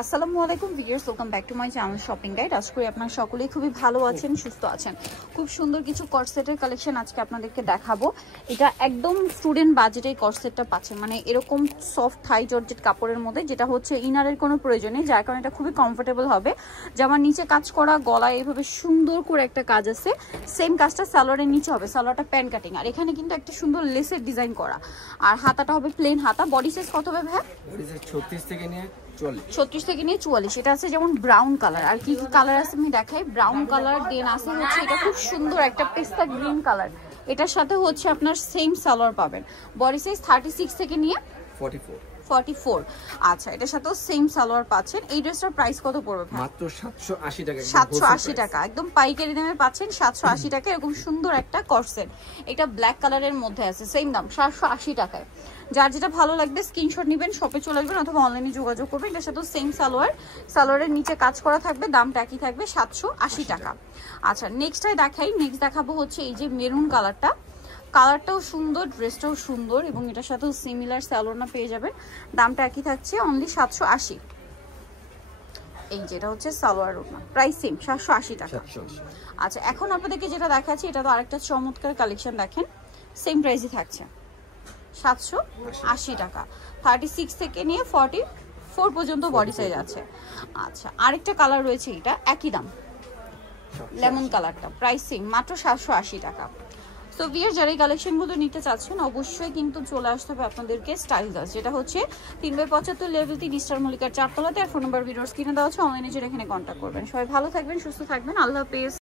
আসসালামু আলাইকুম viewers, welcome back to my channel shopping guide. আশা করি আপনারা সকলেই খুবই ভালো আছেন, সুস্থ আছেন। খুব সুন্দর কিছু কর্সেটের কালেকশন আজকে আপনাদেরকে দেখাবো। এটা একদম স্টুডেন্ট বাজেটে কর্সেটটা পাচ্ছেন, মানে এরকম সফট থাই জর্জেট কাপড়ের মধ্যে, যেটা হচ্ছে ইনারের কোনো প্রয়োজন নেই, যার কারণে এটা খুবই কমফোর্টেবল হবে। জামার নিচে কাজ করা, গলায় এইভাবে সুন্দর করে একটা কাজ আছে। সেম কাজটা সালোয়ারের নিচে হবে, সালোয়ারটা প্যান কাটিং, আর এখানে কিন্তু একটা সুন্দর লেসের ডিজাইন করা, আর হাতাটা হবে প্লেন হাতা। বডি সাইজ কত হবে ভাই? বডি সাইজ 36 থেকে নিয়ে 44। এটা আছে যেমন ব্রাউন কালার, আর কি কি কালার আছে আমি দেখাই। ব্রাউন কালার, দেন আছে হচ্ছে এটা খুব সুন্দর একটা পেস্তা গ্রিন কালার। এটার সাথে হচ্ছে আপনার সেম সালোয়ার পাবেন। বডি সাইজ 36 থেকে নিয়ে 44। আচ্ছা, এটার সাথেও সেম সালোয়ার পাচ্ছেন। এই ড্রেসটার প্রাইস কত পড়বে? মাত্র 780 টাকা। 780 টাকা, একদম পাইকারি দামে পাচ্ছেন 780 টাকা। এরকম সুন্দর একটা কর্সেট, এটা ব্ল্যাক কালারের মধ্যে আছে, সেম দাম 780 টাকায়। যার যেটা ভালো লাগবে স্ক্রিনশট নেবেন, শপে চলে আসবেন অথবা অনলাইনে যোগাযোগ করবেন। এটার সাথে সেম সালোয়ারের নিচে কাজ করা থাকবে, দামটা একই থাকবে 780 টাকা। আচ্ছা, নেক্সটটাই দেখাই। নেক্সট দেখাবো হচ্ছে এই যে মেরুন কালারটাও সুন্দর, ড্রেসটাও সুন্দর, এবং এটার সাথেও সিমিলার সালোয়ার পেয়ে যাবেন। দামটা একই থাকছে, অনলি 780। এই যেটা হচ্ছে সালোয়ার ওড়না, প্রাইস সেম 780 টাকা। আচ্ছা, এখন আপনাদেরকে যেটা দেখাচ্ছি এটা তো আরেকটা চমৎকার কালেকশন, দেখেন সেম প্রাইসই থাকছে 780 টাকা। 36 থেকে নিয়ে 44 পর্যন্ত বডি সাইজ আছে। আচ্ছা, আরেকটা কালার রয়েছে, এটা একই দাম, লেমন কালারটা, প্রাইস সেম, মাত্র 780 টাকা। সো ভিউয়ার, যারা এই কালেকশনগুলো নিতে চাচ্ছেন অবশ্যই কিন্তু চলে আসতে হবে আপনাদেরকে স্টাইলস, যেটা হচ্ছে 3/75 লেভেল 3 স্টার মল্লিকার 4 তলাতে। আর ফোন নাম্বার ভিডিওর স্ক্রিনে দেওয়া আছে, অনলাইনে যেটা এখানে কন্ট্যাক্ট করবেন। সবাই ভালো থাকবেন, সুস্থ থাকবেন, আল্লাহ হাফেজ।